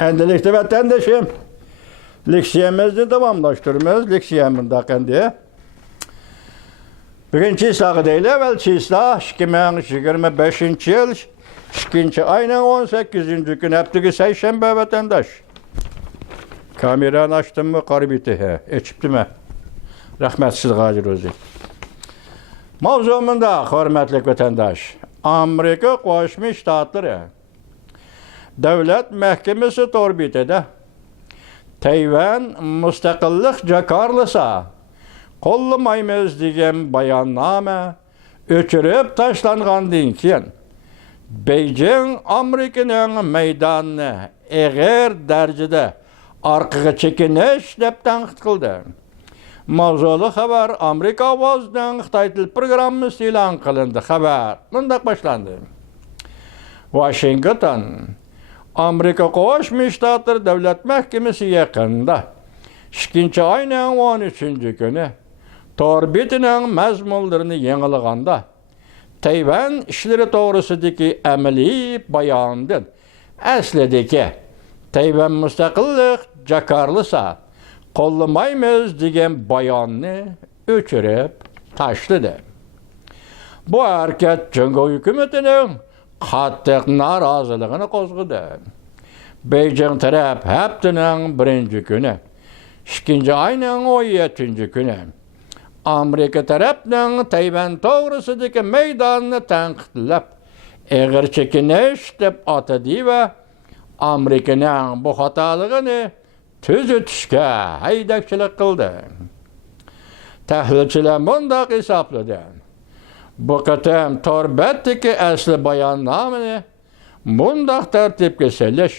Endilikli vatandaşım, leksiyemizni davamlaştırmamız, leksiyeminde kendi. Birinci islahı değil, evvelki islah 2025 yıl, 2. ayının 18. gün hepteki seyşembe vatandaş. Kameranı açtım mı, karibiti, içipti mi? Rahmetsiz Gazi Rozi. Mavzumunda, hürmetli vatandaş, Amerika Qo'shma Shtatlari Davlat Mahkamasi torbitida Tayvan mustaqillik jakarlasa qo'llamaymiz degan bayonnoma o'chirib tashlangandan keyin Beijing Amerikaning maydonini eg'ir darajada orqaga chekinish deb tanqid qildi. Mavzuli xabar Amerika ovozining Xitoy til programmasi e'lon qilindi. Xabar bunday boshlandi. Washington Amerika Qo'shma Shtatlari Davlat Mahkamasi yaqinda 2. ayning 13. kuni torbitining mazmunlarini yangilaganda Tayvan ishlari to'g'risidagi amaliy bayondan aslidagi Tayvan mustaqillik jakarlasa qo'llamaymiz degan bayonni o'chirib tashladi. Bu harakat Jungo hukumatining qattiq noroziligini qo'zg'adi. Beijing taraf haftaning 1. kuni, 2. ayning 17. kuni Amerika tarafning Tayvan to'g'risidagi maydonni tanqidlab, eg'ir chekinish deb atadi va Amerikaning bu xatoligini tuzatishga haydakchilik qildi. Tahlilchilar bunday hisobladi. Bu qatam torbatdagi asli bayonnomani bunday tartibga solish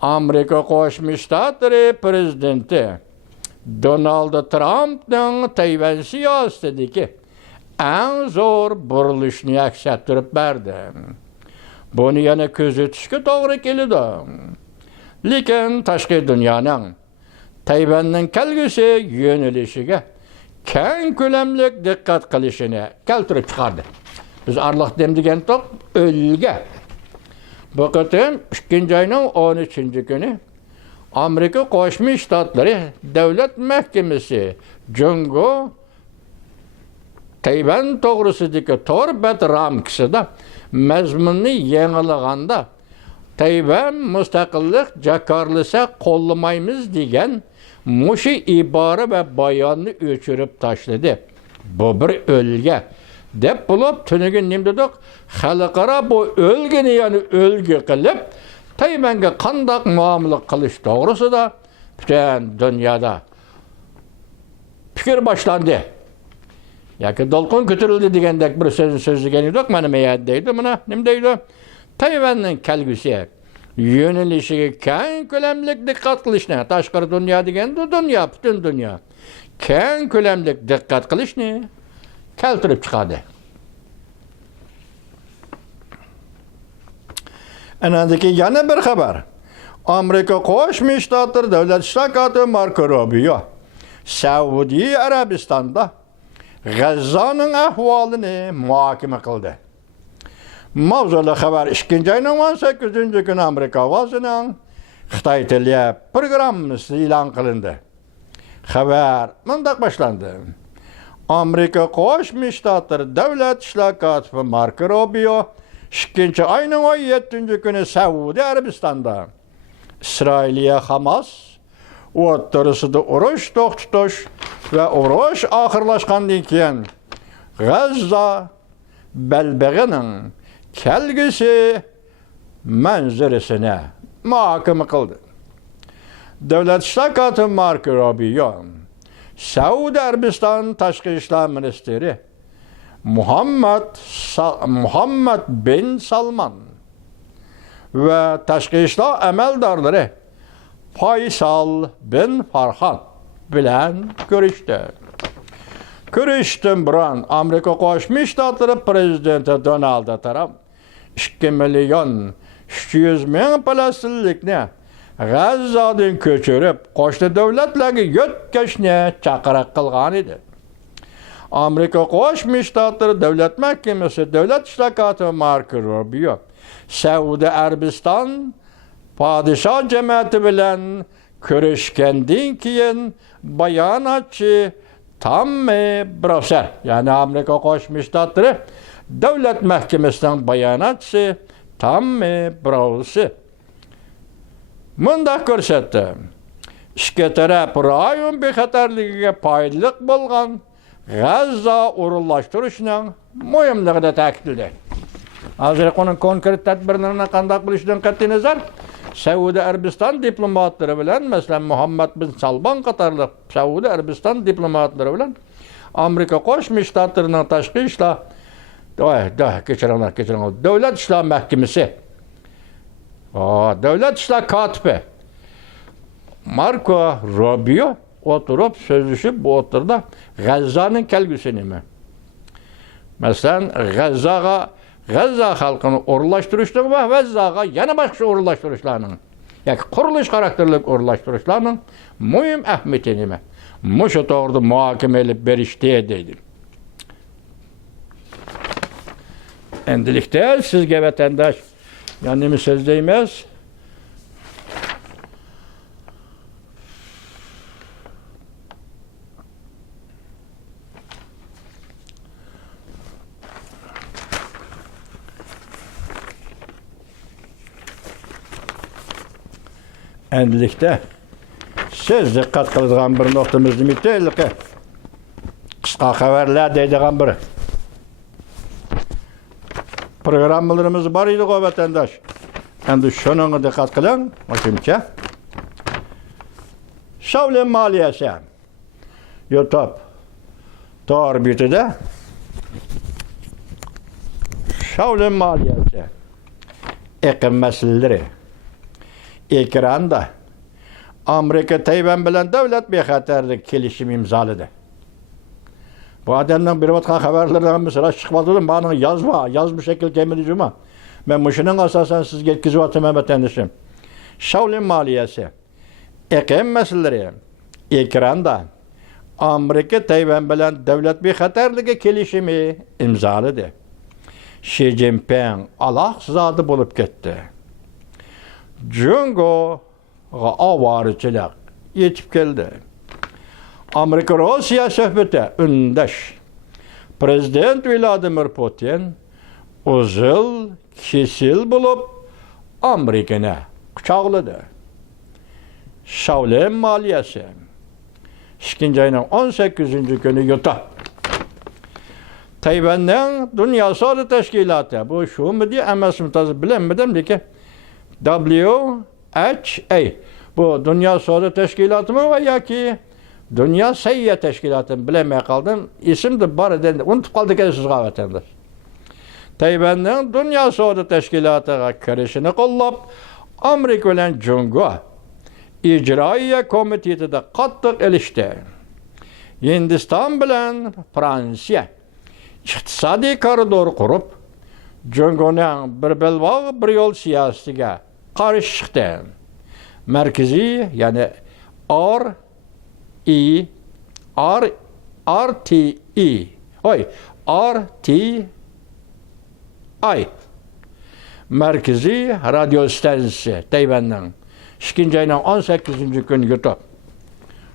Amerika Qo'shma Shtatlari prezidenti Donald Trumpning Tayvan siyosasidagi eng zo'r burilishni aks ettirib berdi. Buni yana kuzatishga to'g'ri keladi. Lekin tashqi dunyoning Tayvanning kelgusi yo'nalishiga keng ko'lamli diqqat qilishini keltirib chiqardi. Biz arloq degan to'q o'lga. Bu qatam 2. ayning 13. kuni Amerika Qo'shma Shtatlari Davlat Mahkamasi Jungo Tayvan to'g'risidagi torbat ramkasida mazmunni yangilaganda Tayvan mustaqillik jakarlasa qo'llamaymiz degan mushi ibora va bayonni o'chirib tashladi. Bu bir o'lga deb bo'lib tuniga nimdiq xalqaro bu o'lgini yani o'lga qilib Tayvanga qanday muomala qilish to'g'risida butun dunyoda fikr boshlandi. Yoki dolqin ko'tarildi degandek bir so'zlagan edik. Mana mayat deydi, mana nima deydi? Tayvanning kelgusi yo'nalishiga keng ko'lamli diqqat qilishni, tashqari dunyo deganda dunyo, butun dunyo keng ko'lamli diqqat qilishni keltirib chiqadi. Anadagi yana bir xabar. Amerika Qo'shma Shtatlari davlat shtakati Marko Rubio Saudiya Arabistonda G'azzoning ahvolini muhokama qildi. Mavzuli xabar 2. ayning 18. kuni Amerika ovozining Xitoy tili programmasi e'lon qilindi. Xabar bunday boshlandi. Amerika Qo'shma Shtatlari davlat shtakati Marko Rubio 2. ayning 17. kuni Saudiya Arabistonda Isroiliya Hamas o'rtasida urush to'xtatish va urush oxirlashgandan keyin G'azzo balbag'ining kelgusi manzarasini muhokama qildi. Davlat shtakati Marko Rubio Saudiya Arabiston tashqi ishlar ministri Muhammad bin Salman ve tashqi ishlar amaldorlari Faysal bin Farhan bilan ko'rishdi. Ko'rishdan burun Amerika Qo'shma Shtatlari prezidenti Donald Trump 2.300.000 falastinlikni G'azzodan ko'chirib, qo'shni davlatlarga yo'tkashni chaqiriq qilgan edi. Amerika Qo'shma Shtatlari Davlat Mahkamasi Davlat shtakati Marko Rubio Saudiya Arabiston Padişah cemaati bilen körüşkendin keyin bayanatçı tam browser yani Amerika Qo'shma Shtatlari Davlat Mahkamasining bayonotchisi tam browsi mundaq ko'rsatdi. İki taraf rayon bexatarligiga foydaliq bo'lgan G'azza o'rinlashtirishning muhimligini ta'kidladi. Hozir qonun konkret tadbirlarini qanday qilishidan qat'iy nazar Saudiya Arabiston diplomatlari bilan, masalan Muhammad bin Salman qatorli Saudiya Arabiston diplomatlari bilan Amerika Qo'shma Shtatlarining tashqi ishlar Davlat ishlar mahkamasi Davlat ishlar kotibi Marco Rubio oturup sözleşip bu oturda G'azzaning kelgüsü nima? Masalan G'azza xalqini o'rinlashtirishning va G'azzaga yana boshqa o'rinlashtirishlarning yoki qurilish xarakterlik o'rinlashtirishlarning muhim ahamiyati nima? Mushu to'g'rida muhokama olib berishdi deydi. Endilikda sizga vatandosh yani nima so'z deymiz? Endilikda siz diqqat qiladigan bir nuqtamizni bitaylik. Qisqa xabarlar deydigan bir programmalarımız var idi o vatandaş. Endi şununla diqqat qiling, oshimcha. Shavlin maliyasi. YouTube tor bitida Shavlin maliyasi. Iqlim masalalari. Ekranda Amerika Tayvan bilan davlat bexatarlik kelishimi imzoladi. Bu adamdan berayotgan xabarlardan misra chiqmadi, bana yozma shakl kelmaydi. Men mushuning asosan sizga yetkazib o'taman vatandoshim. Shavlin maliyasi. Iqlim masalalari. Ekranda Amerika Tayvan bilan davlat bexatarligi kelishimi imzoladi. Xi Jinping alohzodi bo'lib ketdi. Jungo'ga avarichilik yetib keldi. Amerika-Rossiya suhbati undash. Prezident Vladimir Putin uzil, kesil bo'lib Amerikani quchoqladi. Shavlin maliyasi. 2-oyning 18-kuni yuta. Tayvanning Dunyo savdo tashkiloti bu shumidi emasmi to'g'ri bilmadim lekin WHA bu Dünya Savdo Teşkilatı mı var ya ki Dünya Sayya Teşkilatı bilemeye kaldım. İsim de var edildi. Unutup kaldık siz vatandaş. Tayvan'ın Dünya Savdo Teşkilatı'na kirişini qollab Amerika bilan Jungo icraiya komitetida qattiq ilishdi. Hindiston bilan Fransiya iqtisodiy koridor qurib Jungo'ning bir belbog' bir yo'l siyosatiga qarshi chiqdi. Markaziy, ya'ni RTI Markaziy radio stansiyasi Tayvanning 2-oyning 18-kuni yutib.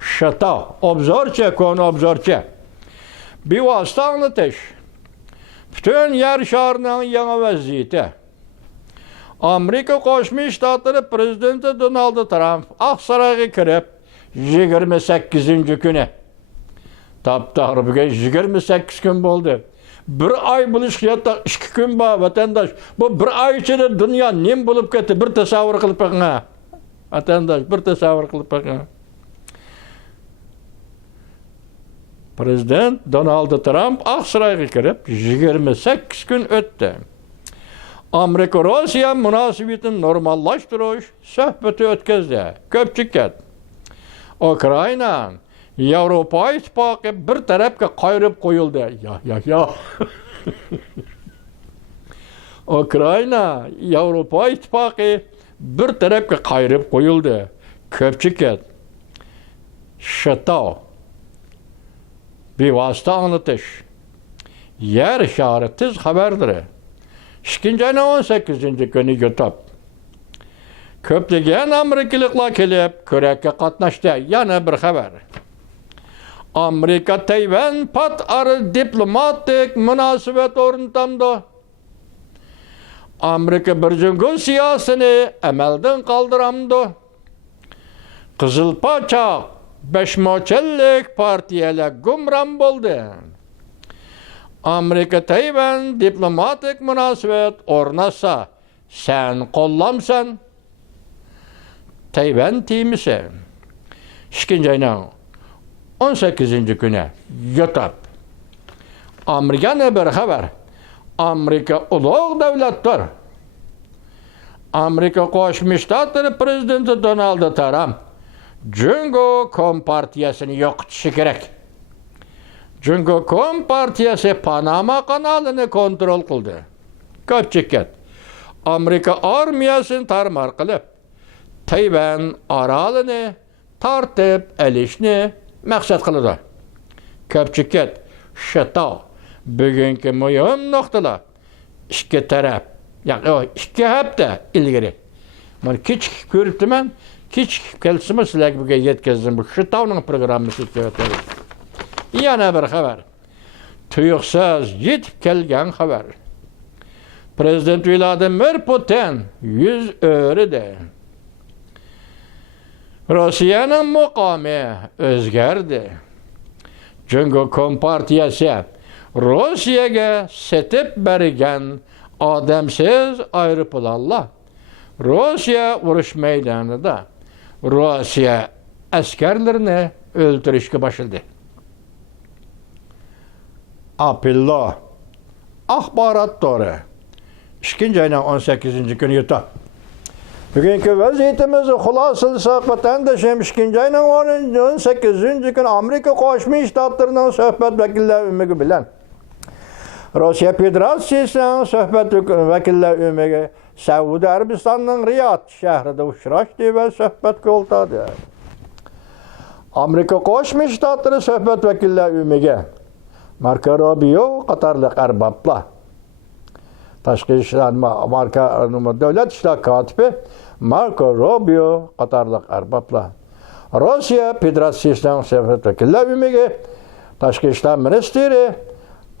Shata obzorcha bevosita anglatish. Bütün yer şarının yanı vaziyeti. Amerika Qo'shma Shtatlari prezidenti Donald Trump Aqsaroyga kirib 28-kuni. Tap-to'g'ri bugun 28 kun bo'ldi. Bir oy bo'lishga hatto 2 kun bor vatandosh. Bu bir oy ichida dunyo nim bo'lib ketdi. Bir tasavvur qilib boqing. Vatandosh, bir tasavvur qilib boqing. Prezident Donald Trump Aqsaroyga kirib 28 kun o'tdi. Amerika-Rossiya munosabatini normallashtirish suhbati o'tkazdi. Ko'pchilik Ukraina Yevropa ittifoqi bir tarafga qayrib qo'yildi. Yo. Ukraina Yevropa ittifoqi bir tarafga qayrib qo'yildi. Ko'pchilik Shatow bevosita anglatish. Yer shari tiz xabardiri. 2-oyning 18-kuni yutib. Köplegen Amerikalıklar kelip körekke katnaştı. Yana bir haber. Amerika Tayvan pat arı diplomatik münasebet orntamdı. Amerika bir cüngün siyasını emelden kaldıramdı. Kızılpaçak beşmoçellik partiyeler gumram boldu. Amerika Tayvan diplomatik münasebet ornasa sen kollamsan Tayvan timisi. İkinci ayının 18. güne YouTube. Amerika'na bir haber. Amerika ulug' devlettir. Amerika Qo'shma Shtatlar prezidenti Donald Trump Jungo Kompartiyasini yo'qotishi kerak. Jungo Kompartiyasi Panama kanalini kontrol qildi. Ko'pchilik Amerika armiyasini tarmar qilib, Tayvan orolini tartib olishni maqsad qiladi. Ko'pchilik shito bugungi muhim nuqtalar ikki taraf, ya'ni ikki hafta ilgari. Men kechikib ko'ribman, kechikib kelsam sizlarga buga yetkazdim. Bu shitoning programmasi o'tadi. Yana bir xabar. Tuyuqsiz yetib kelgan xabar. Prezident Vladimir Putin 100 o'rida. Rossiyaning muqomi o'zgardi. Jungo Kompartiyasi Rossiyaga setib bergan odamsiz aeroplanlar Rossiya urush maydonida Rossiya askarlarini o'ldirishga boshladi. Apillo axborot to'ri 2 ayning 18 kuni YouTube. Bugungi vaziyatimizni xulosalasa vatandoshim 2 ayning 18 kuni Amerika Qo'shma Shtatlarining suhbat vakillari umumi bilan Rossiya Federatsiyasining suhbat vakillari umumi Saudiya Arabistonining Riyod shahrida uchrashdi va suhbatga o'tadi. Amerika Qo'shma Shtatlari suhbat vakillari umumiga Marco Rubio qatorliq arboblar Tashqi ishlar davlat ishlar kotibi Marco Rubio qatorliq arboblar Rossiya Federatsiyasining suhbat vakillari umumiga Tashqi ishlar ministri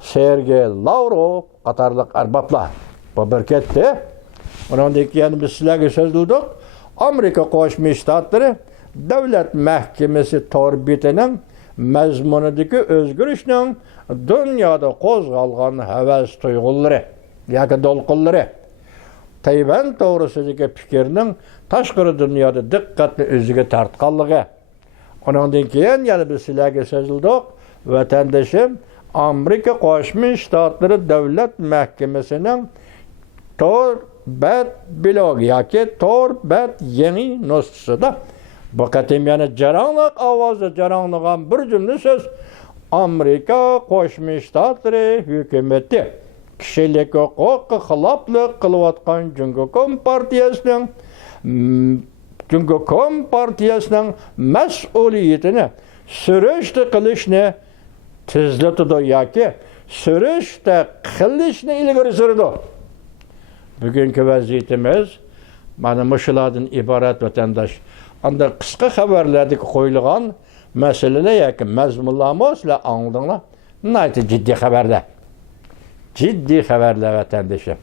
Sergey Lavrov qatorliq arboblar bu bir ketdi. Ondan keyin biz sizlarga so'zladik. Amerika Qo'shma Shtatlari Davlat Mahkamasi torbitining mazmunidagi o'zgarishning dunyoda qo'zg'algan havas tuyg'ulari yoki to'lqinlari Tayvan to'g'risidagi fikrning tashqi dunyoda diqqatni o'ziga tortganligi. Ondan keyin yana biz sizlarga so'zladik. Vatandoshim Amerika Qo'shma Shtatlari Davlat Mahkamasining Torbat blog yoki Torbat yangi nusxasida bu qatim yana jarangliq ovozda jaranglagan bir jumla so'z Amerika Qo'shma Shtatlari hukumati kishilik huquqqa xiloflik qilayotgan Jungo Kompartiyasining mas'uliyatini surishti qilishni tezlatadi yoki surishti qilishni ilgari suradi. Bugungi vaziyatimiz mana shulardan iborat vatandosh. Anda qisqa xabarlarda qo'yilgan masalalar yoki mazmunlarni sizlar angladinglar. Nayt jiddiy xabarlar. Jiddiy xabarlar vatandoshim.